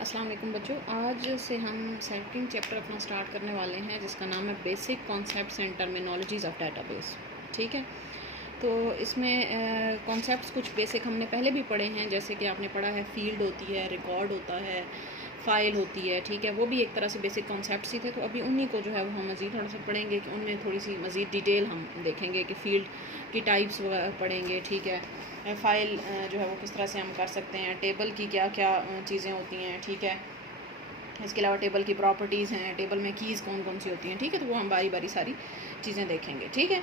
अस्सलाम वालेकुम बच्चों, आज से हम सेकंड चैप्टर अपना स्टार्ट करने वाले हैं जिसका नाम है basic concepts and terminologies of database. ठीक है, तो इसमें कॉन्सेप्ट्स कुछ बेसिक हमने पहले भी पढ़े हैं, जैसे कि आपने पढ़ा है फील्ड होती है, रिकॉर्ड होता है, फ़ाइल होती है। ठीक है, वो भी एक तरह से बेसिक कॉन्सेप्ट्स ही थे। तो अभी उन्हीं को जो है वो हम मज़ीद थोड़ा सा पढ़ेंगे कि उनमें थोड़ी सी मज़ीद डिटेल हम देखेंगे कि फ़ील्ड की टाइप्स पढ़ेंगे। ठीक है, फ़ाइल जो है वो किस तरह से हम कर सकते हैं, टेबल की क्या क्या चीज़ें होती हैं। ठीक है, इसके अलावा टेबल की प्रॉपर्टीज़ हैं, टेबल में कीज़ कौन कौन सी होती हैं। ठीक है, तो वो हम बारी बारी सारी चीज़ें देखेंगे। ठीक है,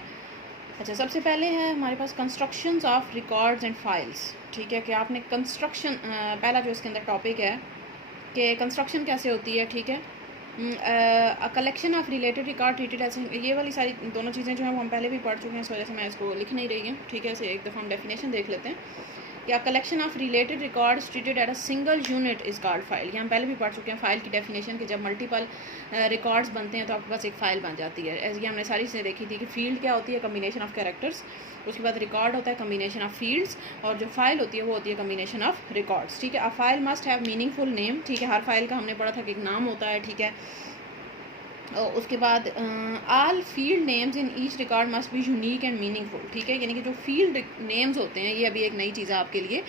अच्छा, सबसे पहले है हमारे पास constructions of records and files. ठीक है, कि आपने कंस्ट्रक्शन पहला जो इसके अंदर टॉपिक है कि कंस्ट्रक्शन कैसे होती है। ठीक है, collection of related record treated ऐसे, ये वाली सारी दोनों चीज़ें जो हैं वो हम पहले भी पढ़ चुके हैं, इस वजह से मैं इसको लिख नहीं रही हूँ। ठीक है, इसे एक दफ़ा हम डेफिनेशन देख लेते हैं कि collection of related records treated at a single unit is called file. ये हम पहले भी पढ़ चुके हैं फ़ाइल की डेफिनेशन कि जब मल्टीपल रिकॉर्ड्स बनते हैं तो आपके पास एक फ़ाइल बन जाती है। ऐसे हमने सारी चीज़ें देखी थी कि फील्ड क्या होती है, कम्बिनेशन ऑफ कैरेक्टर्स, उसके बाद रिकॉर्ड होता है कम्बिनेशन ऑफ फील्ड्स, और जो फाइल होती है वो होती है कम्बिनेशन ऑफ रिकॉर्ड्स। ठीक है, a file must have meaningful name. ठीक है, हर फाइल का हमने पढ़ा था कि एक नाम होता है। ठीक है, उसके बाद all field names in each record must be unique and meaningful. ठीक है, यानी कि जो फील्ड नेम्स होते हैं, ये अभी एक नई चीज़ है आपके लिए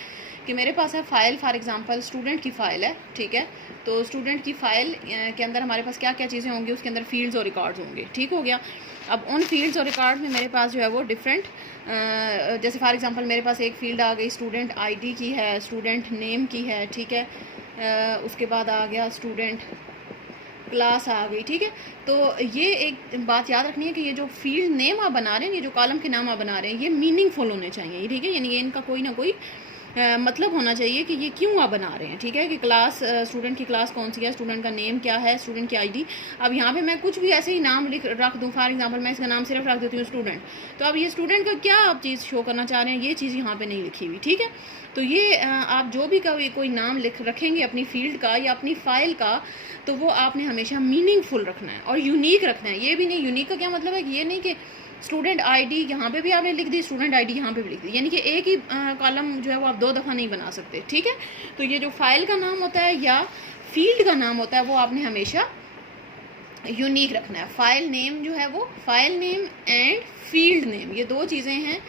कि मेरे पास है फ़ाइल, फॉर एग्जांपल स्टूडेंट की फ़ाइल है। ठीक है, तो स्टूडेंट की फ़ाइल के अंदर हमारे पास क्या क्या चीज़ें होंगी, उसके अंदर फील्ड्स और रिकॉर्ड्स होंगे। ठीक हो गया, अब उन फील्ड्स और रिकॉर्ड में मेरे पास जो है वो डिफरेंट, जैसे फॉर एग्जांपल मेरे पास एक फ़ील्ड आ गई स्टूडेंट आईडी की है, स्टूडेंट नेम की है। ठीक है, उसके बाद आ गया स्टूडेंट क्लास आ गई। ठीक है, तो ये एक बात याद रखनी है कि ये जो फील्ड नेम आप बना रहे हैं, ये जो कॉलम के नाम आप बना रहे हैं, ये मीनिंगफुल होने चाहिए। ठीक है, यानी ये इनका कोई ना कोई मतलब होना चाहिए कि ये क्यों आप बना रहे हैं। ठीक है, कि क्लास स्टूडेंट की क्लास कौन सी है, स्टूडेंट का नेम क्या है, स्टूडेंट की आईडी। अब यहाँ पे मैं कुछ भी ऐसे ही नाम रख दूँ, फॉर एग्जांपल मैं इसका नाम सिर्फ रख देती हूँ स्टूडेंट, तो अब ये स्टूडेंट का क्या आप चीज़ शो करना चाह रहे हैं, ये चीज़ यहाँ पे नहीं लिखी हुई। ठीक है, तो ये आप जो भी कोई नाम रखेंगे अपनी फील्ड का या अपनी फ़ाइल का, तो वो आपने हमेशा मीनिंगफुल रखना है और यूनिक रखना है। ये भी नहीं, यूनिक का क्या मतलब है कि ये नहीं कि स्टूडेंट आईडी यहाँ पे भी आपने लिख दी, स्टूडेंट आईडी यहाँ पे भी लिख दी, यानी कि एक ही कॉलम जो है वो आप दो दफ़ा नहीं बना सकते। ठीक है, तो ये जो फाइल का नाम होता है या फील्ड का नाम होता है वो आपने हमेशा यूनिक रखना है। फाइल नेम जो है वो, file name and field name, ये दो चीज़ें हैं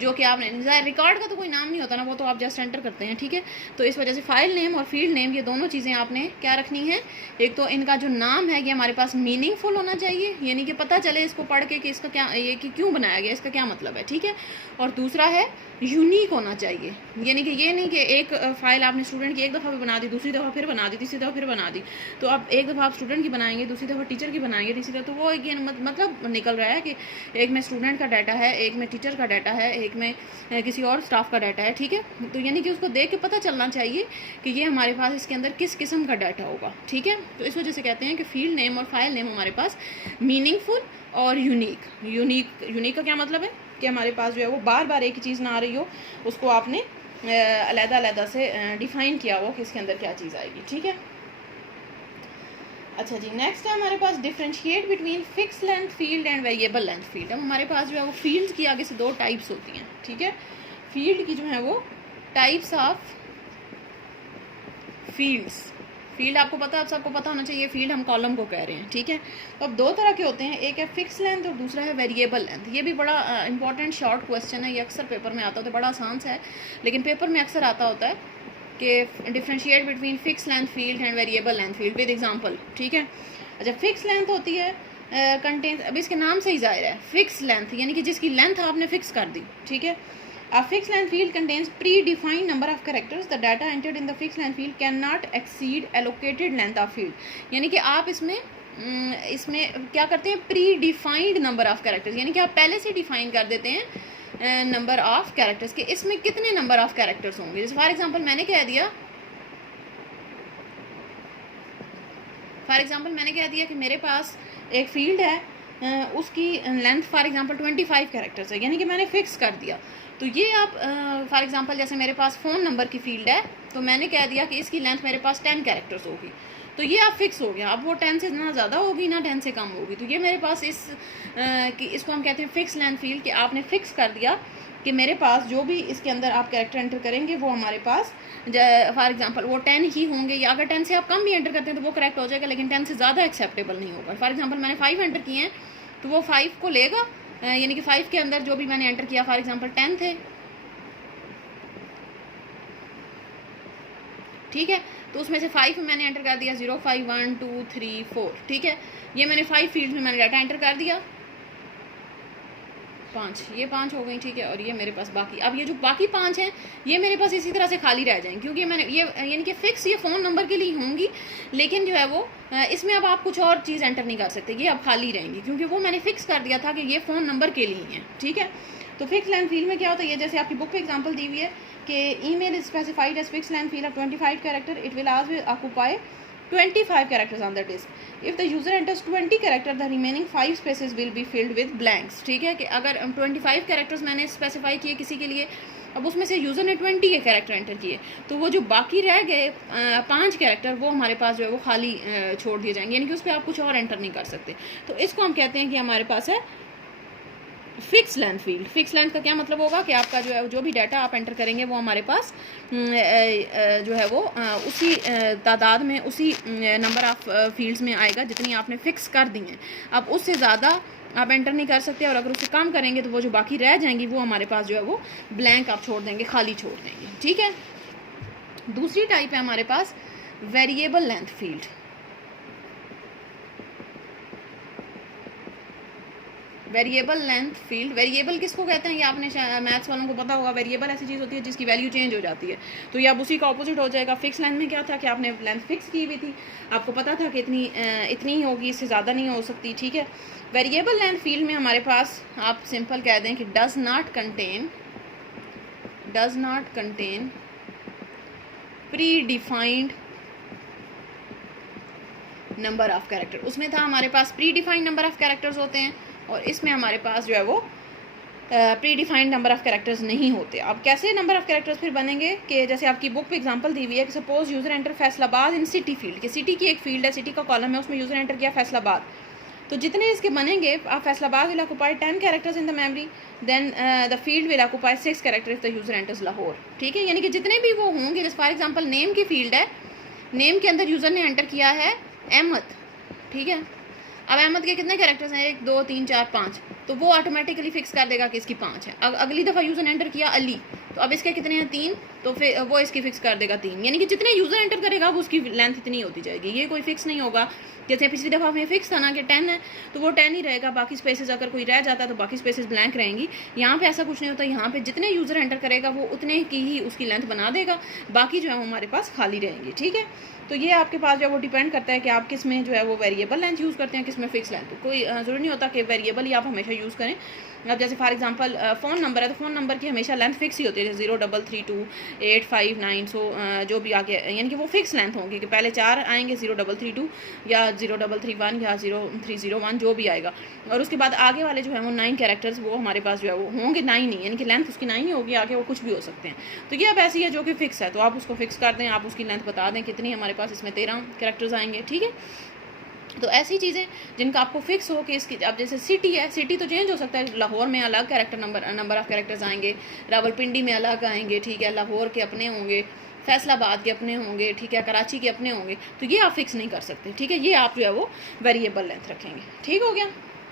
जो कि आपने, रिकॉर्ड का तो कोई नाम नहीं होता ना, वो तो आप जस्ट एंटर करते हैं। ठीक है, तो इस वजह से फाइल नेम और फील्ड नेम, ये दोनों चीज़ें आपने क्या रखनी है, एक तो इनका जो नाम है ये हमारे पास मीनिंगफुल होना चाहिए, यानी कि पता चले इसको पढ़ के कि इसका क्या, ये कि क्यों बनाया गया, इसका क्या मतलब है। ठीक है, और दूसरा है यूनिक होना चाहिए, यानी कि ये नहीं कि एक फ़ाइल आपने स्टूडेंट की एक दफ़ा भी बना दी, दूसरी दफ़ा फिर बना दी, तीसरी दफ़ा फिर बना दी, तो अब एक दफ़ा आप स्टूडेंट की बनाएंगे, दूसरी दफ़ा टीचर की बनाएंगे, तीसरी दफ़ा, तो वो एक मतलब निकल रहा है कि एक में स्टूडेंट का डाटा है, एक में टीचर का डाटा है, एक में किसी और स्टाफ का डाटा है। ठीक है, तो यानी कि उसको देख के पता चलना चाहिए कि ये हमारे पास इसके अंदर किस किस्म का डाटा होगा। ठीक है, तो इस वजह से कहते हैं कि फील्ड नेम और फाइल नेम हमारे पास मीनिंगफुल और यूनिक का क्या मतलब है कि हमारे पास जो है वो बार बार एक ही चीज़ ना आ रही हो, उसको आपने अलग-अलग से डिफ़ाइन किया हो कि इसके अंदर क्या चीज़ आएगी। ठीक है, अच्छा जी, नेक्स्ट है हमारे पास differentiate between fix length field and variable length field. अब हमारे पास जो है वो फील्ड की आगे से दो टाइप्स होती हैं। ठीक है, फील्ड की जो है वो टाइप्स ऑफ फील्ड्स, फील्ड आपको पता है, आप सबको पता होना चाहिए, फील्ड हम कॉलम को कह रहे हैं। ठीक है, तो अब दो तरह के होते हैं, एक है फिक्स लेंथ और दूसरा है वेरिएबल लेंथ। ये भी बड़ा इंपॉर्टेंट शॉर्ट क्वेश्चन है, ये अक्सर पेपर में आता होता है, बड़ा आसान सा है लेकिन पेपर में अक्सर आता होता है कि differentiate between fix length field and variable length field with example. ठीक है, अच्छा, फिक्स लेंथ होती है कंटेन, अब इसके नाम से ही जाहिर है फिक्स लेंथ, यानी कि जिसकी लेंथ आपने फिक्स कर दी। ठीक है, a fixed length field contains predefined number of characters. The data entered in the fixed length field cannot exceed allocated length of field. यानी कि आप इसमें क्या करते हैं, pre defined number of characters, यानी कि आप पहले से डिफाइन कर देते हैं नंबर ऑफ कैरेक्टर्स के, इसमें कितने नंबर ऑफ कैरेक्टर्स होंगे। जैसे फॉर एग्जांपल मैंने कह दिया कि मेरे पास एक फील्ड है, उसकी लेंथ फॉर एग्जांपल 25 कैरेक्टर्स है, यानी कि मैंने फिक्स कर दिया। तो ये आप फॉर एग्जांपल जैसे मेरे पास फ़ोन नंबर की फील्ड है, तो मैंने कह दिया कि इसकी लेंथ मेरे पास 10 कैरेक्टर्स होगी, तो ये आप फिक्स हो गया। अब वो 10 से ना ज़्यादा होगी ना 10 से कम होगी, तो ये मेरे पास कि इसको हम कहते हैं फिक्स लेंथ फील्ड, कि आपने फिक्स कर दिया कि मेरे पास जो भी इसके अंदर आप कैरेक्टर एंटर करेंगे वो हमारे पास फॉर एग्जांपल वो 10 ही होंगे, या अगर 10 से आप कम भी एंटर करते हैं तो वो करेक्ट हो जाएगा, लेकिन 10 से ज़्यादा एक्सेप्टेबल नहीं होगा। फॉर एग्जांपल मैंने 5 एंटर किए हैं तो वो 5 को लेगा, यानी कि 5 के अंदर जो भी मैंने एंटर किया, फॉर एग्जांपल 10 थे, ठीक है, तो उसमें से 5 में मैंने एंटर कर दिया 0 5 1 2 3 4, ठीक है, ये मैंने 5 फील्ड में मैंने डाटा एंटर कर दिया, 5, ये 5 हो गई, ठीक है, और ये मेरे पास बाकी, अब ये जो बाकी 5 हैं ये मेरे पास इसी तरह से खाली रह जाएंगे, क्योंकि मैंने ये यानी कि फिक्स ये फ़ोन नंबर के लिए होंगी, लेकिन जो है वो इसमें अब आप कुछ और चीज़ एंटर नहीं कर सकते, ये अब खाली रहेंगी, क्योंकि वो मैंने फिक्स कर दिया था कि ये फ़ोन नंबर के लिए हैं, ठीक है। तो फिक्स लेंथ फील्ड में क्या होता है, ये जैसे आपकी बुक पे एग्जांपल दी हुई है कि email is specified as fix length field of 25 character, it will आज occupy 25 characters on the disk. If the user enters 20 character, the remaining 5 spaces will be filled with blanks. ठीक है, कि अगर 25 characters मैंने specify किए किसी के लिए, अब उसमें से यूज़र ने 20 के कैरेक्टर एंटर किए, तो वो जो बाकी रह गए 5 कैरेक्टर वो हमारे पास जो है वो खाली छोड़ दिए जाएंगे, यानी कि उस पर आप कुछ और एंटर नहीं कर सकते। तो इसको हम कहते हैं कि हमारे पास है fix length field. Fix length का क्या मतलब होगा कि आपका जो है जो भी डाटा आप एंटर करेंगे वो हमारे पास जो है वो उसी तादाद में, उसी नंबर ऑफ फील्ड्स में आएगा जितनी आपने फिक्स कर दी हैं। अब उससे ज़्यादा आप एंटर नहीं कर सकते, और अगर उससे कम करेंगे तो वो जो बाकी रह जाएंगी वो हमारे पास जो है वो ब्लैंक आप छोड़ देंगे, खाली छोड़ देंगे, ठीक है। दूसरी टाइप है हमारे पास variable length field. Variable length field, variable किसको कहते हैं ये आपने मैथ्स वालों को पता होगा। वेरिएबल ऐसी चीज़ होती है जिसकी वैल्यू चेंज हो जाती है, तो ये अब उसी का ऑपोजिट हो जाएगा। फिक्स लेंथ में क्या था कि आपने लेंथ फिक्स की हुई थी, आपको पता था कि इतनी ही होगी, इससे ज़्यादा नहीं हो सकती, ठीक है। वेरिएबल लेंथ फील्ड में हमारे पास आप सिंपल कह दें कि does not contain predefined number of character. उसमें था हमारे पास predefined number of characters होते हैं, और इसमें हमारे पास जो है वो predefined number of characters नहीं होते। अब कैसे नंबर ऑफ कैरेक्टर्स फिर बनेंगे कि जैसे आपकी बुक पे एग्जांपल दी हुई है कि सपोज यूज़र एंटर फैसलाबाद इन सिटी फील्ड, कि सिटी की एक फील्ड है, सिटी का कॉलम है, उसमें यूज़र एंटर किया फैसलाबाद, तो जितने इसके बनेंगे, आप Faisalabad will occupy 10 characters in the memory, then the field will occupy 6 character if the user enters Lahore, ठीक है। यानी कि जितने भी वो होंगे, जैसे फॉर एग्जाम्पल नेम की फील्ड है, नेम के अंदर यूज़र ने एंटर किया है अहमद, ठीक है। अब अहमद के कितने कैरेक्टर्स हैं, 1 2 3 4 5, तो वो ऑटोमेटिकली फिक्स कर देगा कि इसकी 5 है। अगली दफ़ा यूज़र ने एंटर किया अली, तो अब इसके कितने हैं 3, तो फिर वो इसकी फिक्स कर देगा 3, यानी कि जितने यूज़र एंटर करेगा वो उसकी लेंथ इतनी होती जाएगी, ये कोई फिक्स नहीं होगा। जैसे पिछली दफ़ा हमें फिक्स था ना कि 10 है तो वो 10 ही रहेगा, बाकी स्पेसेस अगर कोई रह जाता है तो बाकी स्पेसेस ब्लैंक रहेंगी। यहाँ पे ऐसा कुछ नहीं होता, यहाँ पे जितने यूज़र एंटर करेगा वो उतने की ही उसकी लेंथ बना देगा, बाकी जो है हमारे पास खाली रहेंगी, ठीक है। तो ये आपके पास जो है वो डिपेंड करता है कि आप किस में जो है वो वेरिएबल लेंथ यूज़ करते हैं, किस में फिक्स लेंथ। कोई ज़रूरी नहीं होता कि वेरिएबल ही आप हमेशा यूज़ करें। अब जैसे फॉर एग्जांपल फ़ोन नंबर है, तो फ़ोन नंबर की हमेशा लेंथ फिक्स ही होती है, 0332859, सो जो भी आगे यानी कि वो फिक्स लेंथ होंगी कि पहले 4 आएंगे, 0332 या 0331 या 0301 जो भी आएगा, और उसके बाद आगे वाले जो है वो 9 कैरेक्टर्स वो हमारे पास जो है वो होंगे 9 ही, यानी कि लेंथ उसकी 9 ही होगी, आगे वो कुछ भी हो सकते हैं। तो ये अब ऐसी है जो कि फिक्स है, तो आप उसको फिक्स कर दें, आप उसकी लेंथ बता दें कितनी हमारे पास इसमें 13 कैरेक्टर्स आएंगे, ठीक है। तो ऐसी चीज़ें जिनका आपको फिक्स हो कि इसकी, अब जैसे सिटी है, सिटी तो चेंज हो सकता है, लाहौर में अलग कैरेक्टर नंबर ऑफ कैरेक्टर्स आएंगे, रावलपिंडी में अलग आएंगे, ठीक है, लाहौर के अपने होंगे, फैसलाबाद के अपने होंगे, ठीक है, कराची के अपने होंगे, तो ये आप फिक्स नहीं कर सकते, ठीक है। ये आप जो है वो वेरिएबल लेंथ रखेंगे, ठीक हो गया।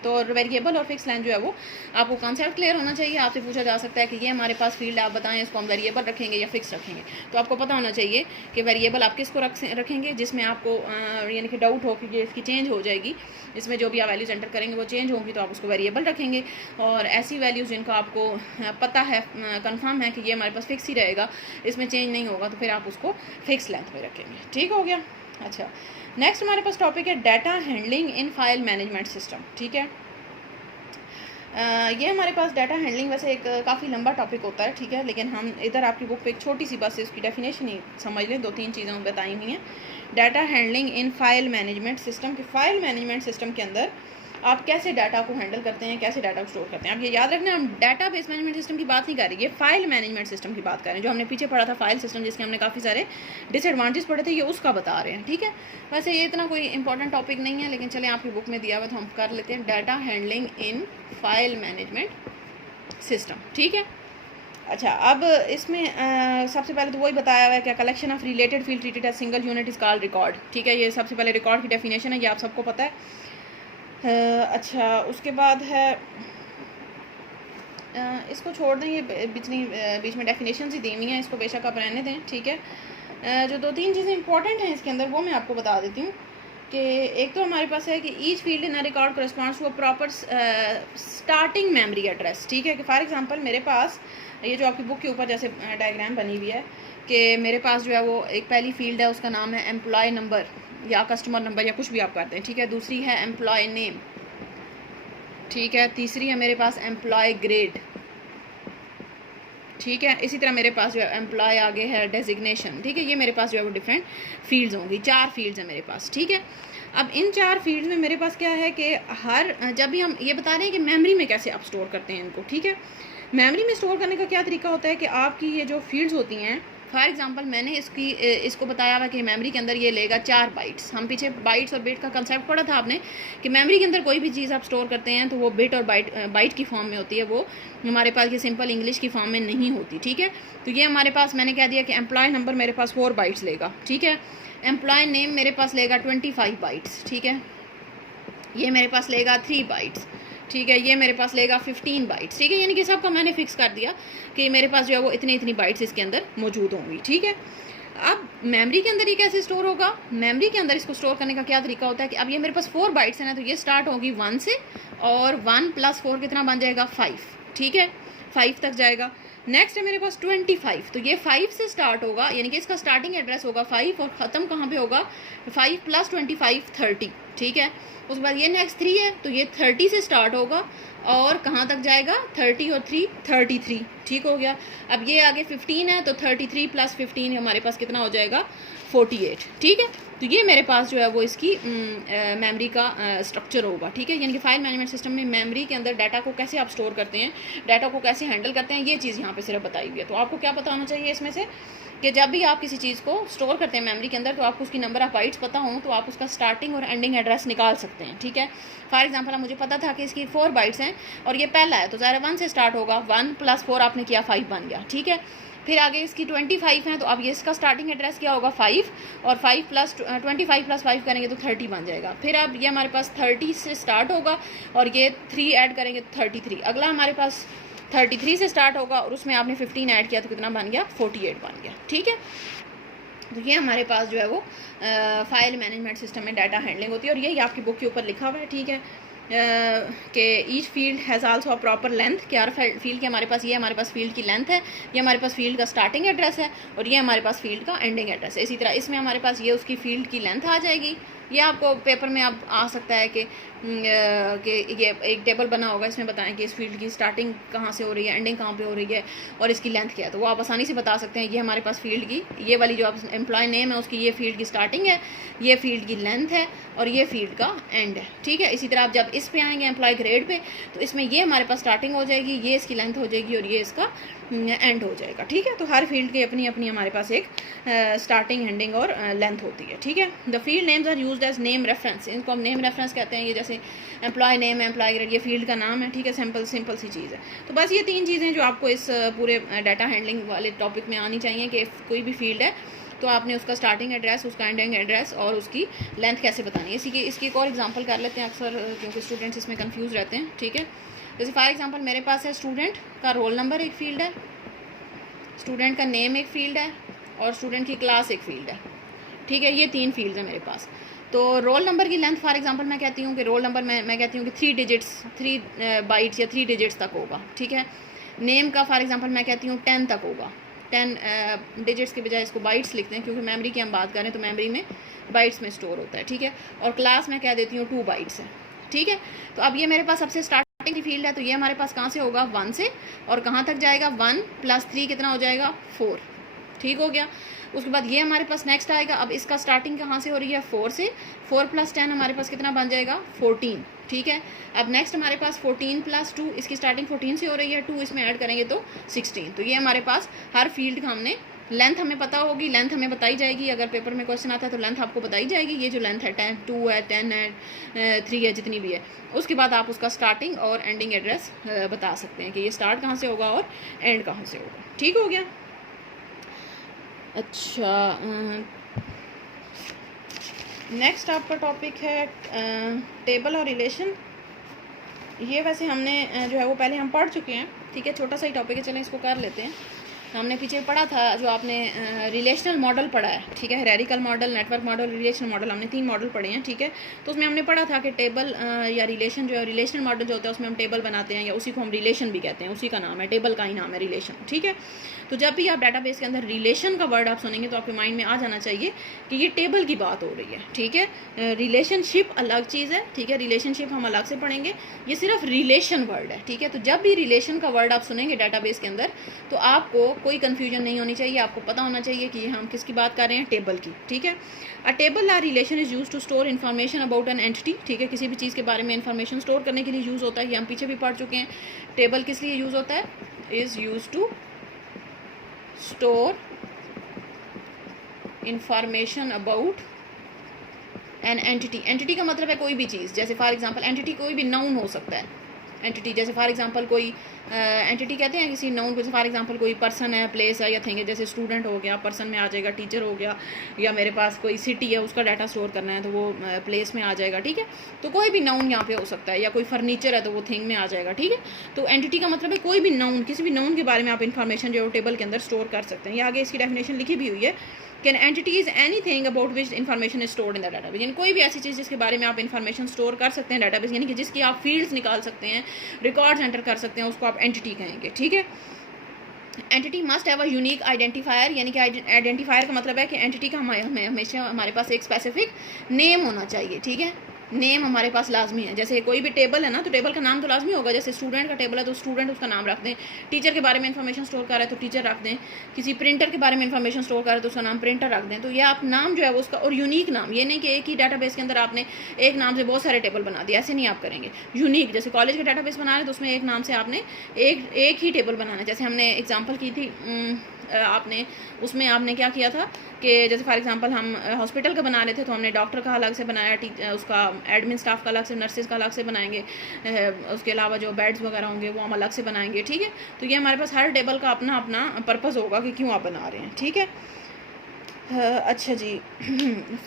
तो वेरिएबल और फिक्स लेंथ जो है वो आपको कॉन्सेप्ट क्लियर होना चाहिए। आपसे पूछा जा सकता है कि ये हमारे पास फील्ड है, आप बताएं इसको हम वेरिएबल रखेंगे या फिक्स रखेंगे, तो आपको पता होना चाहिए कि वेरिएबल आप किसको रखेंगे जिसमें आपको यानी कि डाउट हो कि ये इसकी चेंज हो जाएगी, इसमें जो भी आप वैल्यूज़ एंटर करेंगे वो चेंज होंगी, तो आप उसको वेरिएबल रखेंगे। और ऐसी वैल्यूज़ जिनका आपको पता है, कन्फर्म है कि ये हमारे पास फिक्स ही रहेगा, इसमें चेंज नहीं होगा, तो फिर आप उसको फिक्स लेंथ में रखेंगे, ठीक हो गया। अच्छा, नेक्स्ट हमारे पास टॉपिक है data handling in file management system, ठीक है। ये हमारे पास डाटा हैंडलिंग वैसे एक काफ़ी लंबा टॉपिक होता है, ठीक है, लेकिन हम इधर आपकी बुक पे एक छोटी सी बस उसकी डेफिनेशन ही समझ लें, 2-3 चीज़ें बताई हुई हैं। Data handling in file management system, कि फ़ाइल मैनेजमेंट सिस्टम के अंदर आप कैसे डाटा को हैंडल करते हैं, कैसे डाटा को स्टोर करते हैं। आप ये याद रखना, हम डाटा बेस मैनेजमेंट सिस्टम की बात नहीं कर रहे, ये फाइल मैनेजमेंट सिस्टम की बात कर रहे हैं। जो हमने पीछे पढ़ा था फाइल सिस्टम, जिसके हमने काफ़ी सारे डिसएडवांटेज पढ़े थे, ये उसका बता रहे हैं, ठीक है। वैसे ये इतना कोई इंपॉर्टेंट टॉपिक नहीं है, लेकिन चलें आपकी बुक में दिया हुआ तो हम कर लेते हैं। Data handling in file management system, ठीक है। अच्छा, अब इसमें सबसे पहले तो वही बताया हुआ है कि collection of related field treated as single unit is called record. ठीक है, ये सबसे पहले रिकॉर्ड की डेफिनेशन है, ये आप सबको पता है। अच्छा, उसके बाद है इसको छोड़ दें, ये बीच में डेफिनेशन ही दी हुई हैं, इसको बेशक आप रहने दें। ठीक है, जो 2-3 चीज़ें इंपॉर्टेंट हैं इसके अंदर वो मैं आपको बता देती हूँ कि एक तो हमारे पास है कि each field in a record corresponds to a proper starting memory address. ठीक है, कि फॉर एग्जांपल मेरे पास ये जो आपकी बुक के ऊपर जैसे डायग्राम बनी हुई है कि मेरे पास जो है वो एक पहली फील्ड है, उसका नाम है एम्प्लॉय नंबर या कस्टमर नंबर या कुछ भी आप करते हैं। ठीक है, दूसरी है एम्प्लॉय नेम। ठीक है, तीसरी है मेरे पास एम्प्लॉय ग्रेड। ठीक है, इसी तरह मेरे पास जो है एम्प्लॉय आगे है डेजिग्नेशन। ठीक है, ये मेरे पास जो है वो डिफरेंट फील्ड्स होंगी, 4 फील्ड्स हैं मेरे पास। ठीक है, अब इन 4 फील्ड्स में मेरे पास क्या है कि जब भी हम ये बता रहे हैं कि मेमोरी में कैसे आप स्टोर करते हैं इनको। ठीक है, मेमोरी में स्टोर करने का क्या तरीका होता है कि आपकी ये जो फील्ड्स होती हैं, फॉर एग्जांपल मैंने इसको बताया हुआ कि मेमोरी के अंदर ये लेगा 4 बाइट्स। हम पीछे बाइट्स और बिट का कंसेप्ट पढ़ा था आपने कि मेमोरी के अंदर कोई भी चीज़ आप स्टोर करते हैं तो वो बिट और बाइट की फॉर्म में होती है, वो हमारे पास ये सिंपल इंग्लिश की फॉर्म में नहीं होती। ठीक है, तो ये हमारे पास मैंने कह दिया कि एम्प्लॉय नंबर मेरे पास 4 बाइट्स लेगा। ठीक है, एम्प्लॉय नेम मेरे पास लेगा 25 बाइट्स। ठीक है, ये मेरे पास लेगा 3 बाइट्स। ठीक है, ये मेरे पास लेगा 15 बाइट्स। ठीक है, यानी कि सबका मैंने फिक्स कर दिया कि मेरे पास जो है वो इतनी बाइट्स इसके अंदर मौजूद होंगी। ठीक है, अब मेमोरी के अंदर ये कैसे स्टोर होगा? मेमोरी के अंदर इसको स्टोर करने का क्या तरीका होता है कि अब ये मेरे पास 4 बाइट्स है ना, तो ये स्टार्ट होगी 1 से और 1 + 4 कितना बन जाएगा 5। ठीक है, 5 तक जाएगा। नेक्स्ट है मेरे पास 25, तो ये 5 से स्टार्ट होगा, यानी कि इसका स्टार्टिंग एड्रेस होगा 5 और ख़त्म कहाँ पे होगा 5 + 25 30। ठीक है, उसके बाद ये नेक्स्ट 3 है, तो ये 30 से स्टार्ट होगा और कहाँ तक जाएगा 30 और 3 33। ठीक हो गया। अब ये आगे 15 है, तो 33 + 15 हमारे पास कितना हो जाएगा 48। ठीक है, तो ये मेरे पास जो है वो इसकी मेमोरी का स्ट्रक्चर होगा। ठीक है, यानी कि फाइल मैनेजमेंट सिस्टम में मेमोरी के अंदर डाटा को कैसे आप स्टोर करते हैं, डाटा को कैसे हैंडल करते हैं, ये चीज़ यहाँ पे सिर्फ बताई हुई है। तो आपको क्या पता होना चाहिए इसमें से कि जब भी आप किसी चीज़ को स्टोर करते हैं मेमोरी के अंदर, तो आपको उसकी नंबर ऑफ बाइट्स पता हो तो आप उसका स्टार्टिंग और एंडिंग एड्रेस निकाल सकते हैं। ठीक है, फॉर एग्जांपल मुझे पता था कि इसकी 4 बाइट्स हैं और ये पहला है, तो ज़ाहिर 1 से स्टार्ट होगा, 1 + 4 आपने किया 5 बन गया। ठीक है, फिर आगे इसकी 25 है, तो अब ये इसका स्टार्टिंग एड्रेस क्या होगा 5 और 5 + 25 + 5 करेंगे तो 30 बन जाएगा। फिर अब ये हमारे पास 30 से स्टार्ट होगा और ये 3 ऐड करेंगे तो 33। अगला हमारे पास 33 से स्टार्ट होगा और उसमें आपने 15 ऐड किया तो कितना बन गया 48 बन गया। ठीक है, तो ये हमारे पास जो है वो फाइल मैनेजमेंट सिस्टम में डाटा हैंडलिंग होती है और यही आपकी बुक के ऊपर लिखा हुआ है। ठीक है, कि each field has also a proper length, कि हर फील्ड के हमारे पास ये हमारे पास फील्ड की लेंथ है, ये हमारे पास फील्ड का स्टार्टिंग एड्रेस है और ये हमारे पास फील्ड का एंडिंग एड्रेस है। इसी तरह इसमें हमारे पास ये उसकी फील्ड की लेंथ आ जाएगी। ये आपको पेपर में अब आ सकता है कि ये एक टेबल बना होगा, इसमें बताएं कि इस फील्ड की स्टार्टिंग कहाँ से हो रही है, एंडिंग कहाँ पे हो रही है और इसकी लेंथ क्या है, तो वो आप आसानी से बता सकते हैं। ये हमारे पास फील्ड की ये वाली जो आप एम्प्लॉय नेम है उसकी ये फील्ड की स्टार्टिंग है, ये फील्ड की लेंथ है और ये फील्ड का एंड है। ठीक है, इसी तरह आप जब इस पे आएंगे एम्प्लॉय ग्रेड पे, तो इसमें ये हमारे पास स्टार्टिंग हो जाएगी, ये इसकी लेंथ हो जाएगी और ये इसका एंड हो जाएगा। ठीक है, तो हर फील्ड की अपनी अपनी हमारे पास एक स्टार्टिंग एंडिंग और लेंथ होती है। ठीक है, the field names are used as name reference, इनको हम नेम रेफरेंस कहते हैं। ये जैसे एम्प्लॉय नेम है, एम्प्लॉय ग्रेड, ये फील्ड का नाम है। ठीक है, सिंपल सी चीज़ है। तो बस ये 3 चीज़ें जो आपको इस पूरे डाटा हैंडलिंग वाले टॉपिक में आनी चाहिए कि कोई भी फील्ड है तो आपने उसका स्टार्टिंग एड्रेस, उसका एंडिंग एड्रेस और उसकी लेंथ कैसे बतानी है। इसकी एक और एग्जांपल कर लेते हैं, अक्सर क्योंकि स्टूडेंट्स इसमें कंफ्यूज रहते हैं। ठीक है, जैसे फॉर एग्जांपल मेरे पास है स्टूडेंट का रोल नंबर एक फील्ड है, स्टूडेंट का नेम एक फील्ड है और स्टूडेंट की क्लास एक फील्ड है। ठीक है, ये 3 फील्ड्स हैं मेरे पास। तो रोल नंबर की लेंथ फॉर एग्जांपल मैं कहती हूँ कि रोल नंबर मैं कहती हूँ कि 3 बाइट्स या 3 डिजिट्स तक होगा। ठीक है, नेम का फॉर एग्जांपल मैं कहती हूँ 10 तक होगा। 10 डिजिट्स के बजाय इसको बाइट्स लिखते हैं क्योंकि मेमोरी की हम बात करें तो मेमोरी में बाइट्स में स्टोर होता है। ठीक है, और क्लास मैं कह देती हूँ 2 बाइट्स है। ठीक है, तो अब ये मेरे पास सबसे स्टार्टिंग की फील्ड है, तो ये हमारे पास कहाँ से होगा 1 से और कहाँ तक जाएगा 1 + 3 कितना हो जाएगा 4। ठीक हो गया। उसके बाद ये हमारे पास नेक्स्ट आएगा, अब इसका स्टार्टिंग कहाँ से हो रही है 4 से, 4 + 10 हमारे पास कितना बन जाएगा 14। ठीक है, अब नेक्स्ट हमारे पास 14 + 2, इसकी स्टार्टिंग 14 से हो रही है, 2 इसमें ऐड करेंगे तो 16। तो ये हमारे पास हर फील्ड का हमने लेंथ हमें पता होगी, लेंथ हमें बताई जाएगी। अगर पेपर में क्वेश्चन आता है तो लेंथ आपको बताई जाएगी, ये जो लेंथ है 2 है, 10 है, 3 है, जितनी भी है। उसके बाद आप उसका स्टार्टिंग और एंडिंग एड्रेस बता सकते हैं कि ये स्टार्ट कहाँ से होगा और एंड कहाँ से होगा। ठीक हो गया। अच्छा, नेक्स्ट आपका टॉपिक है टेबल और रिलेशन। ये वैसे हमने जो है वो पहले हम पढ़ चुके हैं, ठीक है, छोटा सा ही टॉपिक है, चलें इसको कर लेते हैं। हमने पीछे पढ़ा था जो आपने रिलेशनल मॉडल पढ़ा है, ठीक है, hierarchical model, network model, relational model, हमने 3 मॉडल पढ़े हैं, ठीक है। तो उसमें हमने पढ़ा था कि टेबल या रिलेशन जो है, रिलेशनल मॉडल जो होता है उसमें हम टेबल बनाते हैं, या उसी को हम रिलेशन भी कहते हैं, उसी का नाम है, टेबल का ही नाम है रिलेशन, ठीक है। तो जब भी आप डाटाबेस के अंदर रिलेशन का वर्ड आप सुनेंगे तो आपके माइंड में आ जाना चाहिए कि ये टेबल की बात हो रही है, ठीक है। रिलेशनशिप अलग चीज़ है, ठीक है, रिलेशनशिप हम अलग से पढ़ेंगे, ये सिर्फ रिलेशन वर्ड है, ठीक है। तो जब भी रिलेशन का वर्ड आप सुनेंगे डाटाबेस के अंदर तो आपको कोई कन्फ्यूजन नहीं होनी चाहिए, आपको पता होना चाहिए कि हम किसकी बात कर रहे हैं, टेबल की, ठीक है। अ टेबल या relation is use to store information about an entity, ठीक है, किसी भी चीज़ के बारे में इन्फॉर्मेशन स्टोर करने के लिए यूज़ होता है, ये हम पीछे भी पढ़ चुके हैं। टेबल किस लिए यूज़ होता है, is use to store information about an entity. Entity का मतलब है कोई भी चीज़, जैसे फॉर एग्जांपल एंटिटी कोई भी नाउन हो सकता है। एंटिटी जैसे फॉर एग्जांपल कोई एंटिटी कहते हैं किसी नाउन को, फॉर एग्जांपल कोई पर्सन है, प्लेस है या थिंग है, जैसे स्टूडेंट हो गया, पर्सन में आ जाएगा, टीचर हो गया, या मेरे पास कोई सिटी है उसका डाटा स्टोर करना है तो वो प्लेस में आ जाएगा, ठीक है। तो कोई भी नाउन यहाँ पे हो सकता है, या कोई फर्नीचर है तो वो थिंग में आ जाएगा, ठीक है। तो एंटिटी का मतलब है कोई भी नाउन, किसी भी नाउन के बारे में आप इन्फॉर्मेशन जो है टेबल के अंदर स्टोर कर सकते हैं। ये आगे इसकी डेफिनेशन लिखी भी हुई है कि an entity is anything about which information is stored in the database, यानी कोई भी ऐसी चीज़ जिसके बारे में आप इन्फॉर्मेशन स्टोर कर सकते हैं डाटाबेस, यानी कि जिसकी आप फील्ड्स निकाल सकते हैं, रिकॉर्ड्स एंटर कर सकते हैं, उसको आप एंटिटी कहेंगे, ठीक है। Entity must have a unique identifier, यानी कि आइडेंटिफायर का मतलब है कि एंटिटी का हमेशा हमारे पास एक स्पेसिफिक नेम होना चाहिए, ठीक है। नेम हमारे पास लाजमी है। जैसे कोई भी टेबल है ना तो टेबल का नाम तो लाजमी होगा, जैसे स्टूडेंट का टेबल है तो स्टूडेंट उसका नाम रख दें, टीचर के बारे में इन्फॉर्मेशन स्टोर कर रहा है तो टीचर रख दें, किसी प्रिंटर के बारे में इन्फॉर्मेशन स्टोर कर रहे हैं तो उसका नाम प्रिंटर रख दें। तो ये आप नाम जो है वो उसका, और यूनिक नाम, ये नहीं कि एक ही डाटाबेस के अंदर आपने एक नाम से बहुत सारे टेबल बना दिए, ऐसे नहीं आप करेंगे। यूनिक, जैसे कॉलेज का डाटाबेस बना रहे हैं तो उसमें एक नाम से आपने एक ही टेबल बनाना है। जैसे हमने एग्जाम्पल की थी आपने, उसमें आपने क्या किया था कि जैसे फॉर एग्जांपल हम हॉस्पिटल का बना रहे थे तो हमने डॉक्टर का अलग से बनाया, उसका एडमिन स्टाफ का अलग से, नर्सेज का अलग से बनाएंगे, उसके अलावा जो बेड्स वगैरह होंगे वो हम अलग से बनाएंगे, ठीक है। तो ये हमारे पास हर टेबल का अपना अपना पर्पज़ होगा कि क्यों आप बना रहे हैं, ठीक है। अच्छा जी,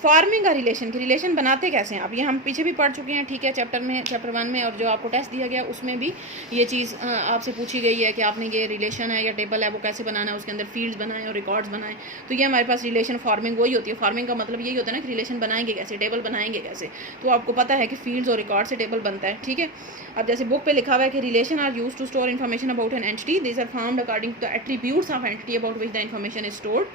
फॉर्मिंग का रिलेशन की, रिलेशन बनाते कैसे हैं आप, ये हम पीछे भी पढ़ चुके हैं, ठीक है, चैप्टर 1 में, और जो आपको टेस्ट दिया गया उसमें भी ये चीज़ आपसे पूछी गई है कि आपने ये रिलेशन है या टेबल है वो कैसे बनाना है, उसके अंदर फील्ड्स बनाएं और रिकॉर्ड्स बनाएं। तो ये हमारे पास रिलेशन फॉर्मिंग वही होती है। फॉर्मिंग का मतलब यही होता है ना कि रिलेशन बनाएंगे कैसे, टेबल बनाएंगे कैसे। तो आपको पता है कि फील्ड्स और रिकॉर्ड से टेबल बनता है, ठीक है। अब जैसे बुक पे लिखा हुआ है कि relation are use to store information about an entity, these are found according to the attributes of entity about which the information is stored.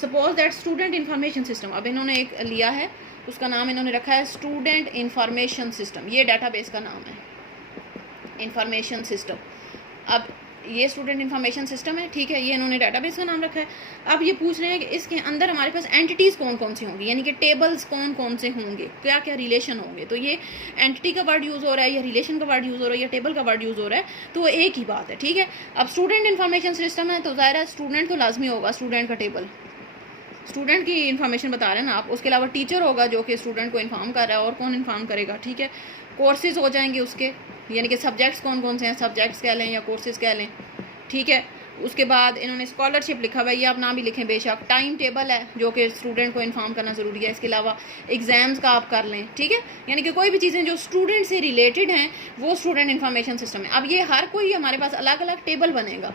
Suppose that student information system, अब इन्होंने एक लिया है, उसका नाम इन्होंने रखा है स्टूडेंट इन्फॉर्मेशन सिस्टम, ये डाटाबेस का नाम है इन्फॉर्मेशन सिस्टम। अब ये स्टूडेंट इन्फॉर्मेशन सिस्टम है, ठीक है, ये इन्होंने डाटाबेस का नाम रखा है। अब ये पूछ रहे हैं कि इसके अंदर हमारे पास एंटिटीज़ कौन कौन सी होंगी, यानी कि टेबल्स कौन कौन से होंगे, क्या क्या रिलेशन होंगे। तो ये एंटिटी का वर्ड यूज़ हो रहा है, या रिलेशन का वर्ड यूज़ हो रहा है, या टेबल का वर्ड यूज़ हो रहा है, तो एक ही बात है, ठीक है। अब स्टूडेंट इन्फॉर्मेशन सिस्टम है तो ज़ाहिर है स्टूडेंट तो लाजमी होगा, स्टूडेंट का टेबल, स्टूडेंट की इन्फॉर्मेशन बता रहे हैं ना आप। उसके अलावा टीचर होगा जो कि स्टूडेंट को इन्फॉर्म कर रहा है, और कौन इन्फॉर्म करेगा, ठीक है। कोर्सेज हो जाएंगे उसके, यानी कि सब्जेक्ट्स कौन कौन से हैं, सब्जेक्ट्स कह लें या कोर्सेज कह लें, ठीक है। उसके बाद इन्होंने स्कॉलरशिप लिखा हुआ है, ये आप नाम भी लिखें बेशक। टाइम टेबल है जो कि स्टूडेंट को इन्फॉर्म करना ज़रूरी है। इसके अलावा एग्ज़ाम्स का आप कर लें, ठीक है, यानी कि कोई भी चीज़ें जो स्टूडेंट से रिलेटेड हैं वो स्टूडेंट इन्फॉर्मेशन सिस्टम है। अब ये हर कोई हमारे पास अलग अलग टेबल बनेगा,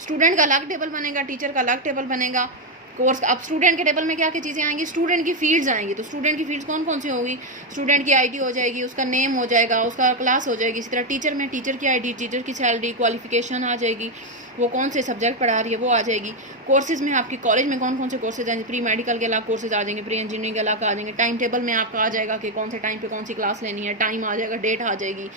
स्टूडेंट का अलग टेबल बनेगा, टीचर का अलग टेबल बनेगा, कोर्स। अब स्टूडेंट के टेबल में क्या क्या चीज़ें आएंगी, स्टूडेंट की फील्ड्स आएंगी। तो स्टूडेंट की फील्ड्स कौन कौन सी होगी, स्टूडेंट की आईडी हो जाएगी, उसका नेम हो जाएगा, उसका क्लास हो जाएगी। इसी तरह टीचर में टीचर की आईडी, टीचर की सैलरी, क्वालिफिकेशन आ जाएगी, वो कौन से सब्जेक्ट पढ़ा रही है वो आ जाएगी। कोर्सेज में आपकी कॉलेज में कौन कौन से कोर्सेज आएंगे, प्री मेडिकल के अलग कोर्सेज आ जाएंगे, प्री इंजीनियरिंग के अलग आ जाएंगे। टाइम टेबल में आपका आ जाएगा कि कौन से टाइम पे कौन सी क्लास लेनी है, टाइम आ जाएगा, डेट आ जाएगी।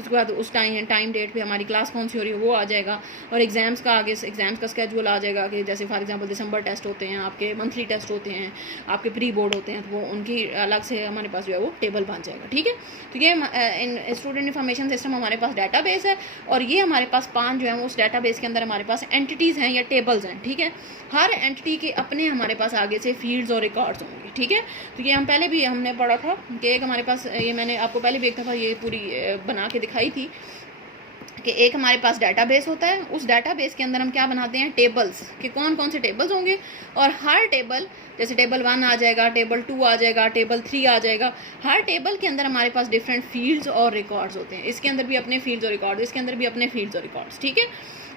उसके बाद उस टाइम डेट पे हमारी क्लास कौन सी हो रही है वो आ जाएगा। और एग्ज़ाम्स का आगे एग्ज़ाम्स का स्केड्यूल आ जाएगा कि जैसे फॉर एग्जांपल दिसंबर टेस्ट होते होते हैं, आपके मंथली टेस्ट होते हैं, आपके प्री बोर्ड होते हैं, तो वो उनकी अलग से हमारे पास जो है वो टेबल बन जाएगा। ठीक है, तो ये स्टूडेंट इन्फॉर्मेशन सिस्टम हमारे पास डाटाबेस है, और ये हमारे पास 5 जो है वो उस डाटाबेस के अंदर हमारे पास एंटिटीज़ हैं या टेबल्स हैं। ठीक है, हर एंटिटी के अपने हमारे पास आगे से फील्ड्स और रिकॉर्ड्स होंगे। ठीक है, तो ये हम पहले भी हमने पढ़ा था कि एक हमारे पास, ये मैंने आपको पहले भी एक दफ़ा ये पूरी बना के दिखाई थी कि एक हमारे पास डाटाबेस होता है, उस डाटाबेस के अंदर हम क्या बनाते हैं, टेबल्स, कि कौन कौन से टेबल्स होंगे, और हर टेबल, जैसे टेबल 1 आ जाएगा, टेबल 2 आ जाएगा, टेबल 3 आ जाएगा, हर टेबल के अंदर हमारे पास डिफरेंट फील्ड्स और रिकॉर्ड्स होते हैं। इसके अंदर भी अपने फील्ड्स और रिकॉर्ड्स, इसके अंदर भी अपने फील्ड्स और रिकॉर्ड्स। ठीक है,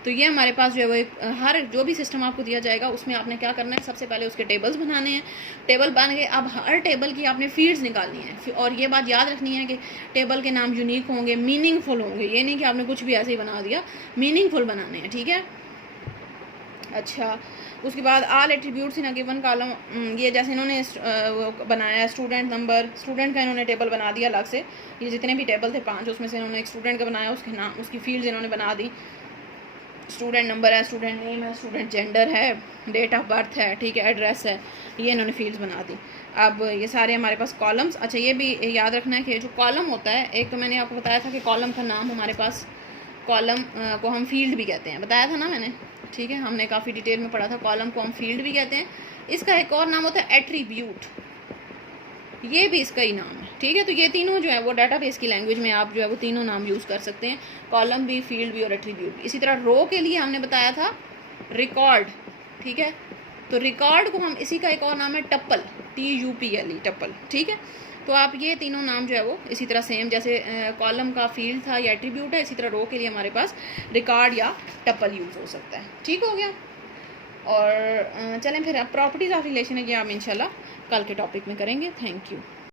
तो ये हमारे पास जो है वो हर जो भी सिस्टम आपको दिया जाएगा उसमें आपने क्या करना है, सबसे पहले उसके टेबल्स बनाने हैं। टेबल बन गए, अब हर टेबल की आपने फील्ड्स निकालनी है, और ये बात याद रखनी है कि टेबल के नाम यूनिक होंगे, मीनिंगफुल होंगे, ये नहीं कि आपने कुछ भी ऐसे ही बना दिया, मीनिंगफुल बनाने हैं। ठीक है, अच्छा, उसके बाद all attributes in a given column, ये जैसे इन्होंने बनाया है स्टूडेंट नंबर, स्टूडेंट का इन्होंने टेबल बना दिया अलग से, ये जितने भी टेबल थे 5 उसमें से इन्होंने एक स्टूडेंट का बनाया, उसके नाम, उसकी फील्ड्स इन्होंने बना दी, स्टूडेंट नंबर है, स्टूडेंट नेम है, स्टूडेंट जेंडर है, डेट ऑफ बर्थ है, ठीक है, एड्रेस है, ये इन्होंने फील्ड्स बना दी। अब ये सारे हमारे पास कॉलम्स, अच्छा ये भी याद रखना है कि जो कॉलम होता है, एक तो मैंने आपको बताया था कि कॉलम का नाम हमारे पास, कॉलम को हम फील्ड भी कहते हैं, बताया था ना मैंने। ठीक है, हमने काफ़ी डिटेल में पढ़ा था, कॉलम को हम फील्ड भी कहते हैं। इसका एक और नाम होता है एट्रीब्यूट, ये भी इसका ही नाम है। ठीक है, तो ये तीनों जो है वो डाटाबेस की लैंग्वेज में आप जो है वो तीनों नाम यूज़ कर सकते हैं, कॉलम भी, फील्ड भी और एट्रीब्यूट भी। इसी तरह रो के लिए हमने बताया था रिकॉर्ड। ठीक है, तो रिकॉर्ड को हम, इसी का एक और नाम है टप्पल, TUPLE, टप्पल। ठीक है, तो आप ये तीनों नाम जो है वो इसी तरह सेम, जैसे कॉलम का फील्ड था या एट्रीब्यूट है, इसी तरह रो के लिए हमारे पास रिकॉर्ड या टप्पल यूज़ हो सकता है। ठीक हो गया, और चलें फिर अब प्रॉपर्टीज़ ऑफ रिलेशन है, ये हम इंशाल्लाह कल के टॉपिक में करेंगे। Thank you.